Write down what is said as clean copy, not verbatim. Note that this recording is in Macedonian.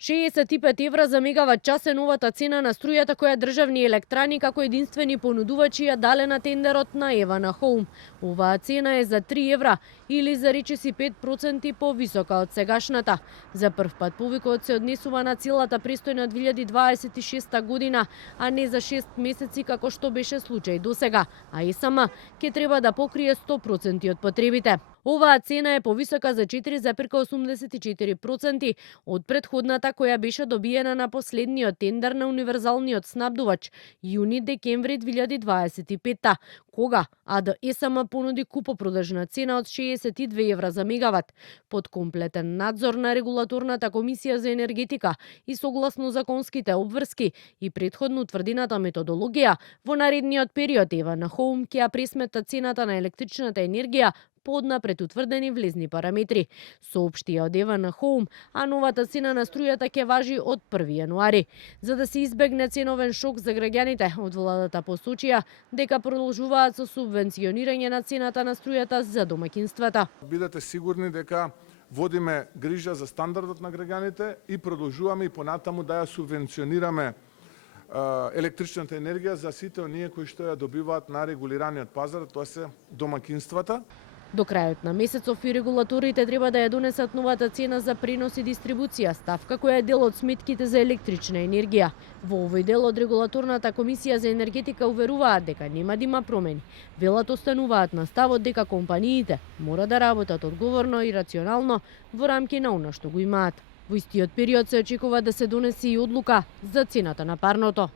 65 евра за мегават час е новата цена на струјата која државни електрани како единствени понудувачи ја дале на тендерот на Евана Хоум. Оваа цена е за 3 евра или за речиси 5% повисока од сегашната. За прв пат повикот се однесува на целата престојна 2026 година, а не за 6 месеци како што беше случај досега, а ЕСМ ќе треба да покрие 100% од потребите. Оваа цена е повисока за 4,84% од претходната која беше добиена на последниот тендер на универзалниот снабдувач јуни-декември 2025, кога АД-ЕСМ понуди купопродажна цена од 62 евра за мегават, под комплетен надзор на регулаторната комисија за енергетика и согласно законските обврски и претходно утврдената методологија. Во наредниот период Евана Хоум ќе ја пресмета цената на електричната енергија по однапред утврдени влезни параметри, соопштија од Евана Хоум, а новата цена на струјата ќе важи од 1 јануари. За да се избегне ценовен шок за граѓаните, од владата посочија дека продолжуваат со субвенционирање на цената на струјата за домаќинствата. Бидете сигурни дека водиме грижа за стандардот на граѓаните и продолжуваме и понатаму да ја субвенционираме електричната енергија за сите оние кои што ја добиваат на регулираниот пазар, тоа се домаќинствата. До крајот на месецов и регулаторите треба да ја донесат новата цена за пренос и дистрибуција, ставка која е дел од сметките за електрична енергија. Во овој дел од регулаторната комисија за енергетика уверуваат дека нема да има промени. Велат остануваат на ставот дека компаниите мора да работат одговорно и рационално во рамки на она што го имаат. Во истиот период се очекува да се донесе и одлука за цената на парното.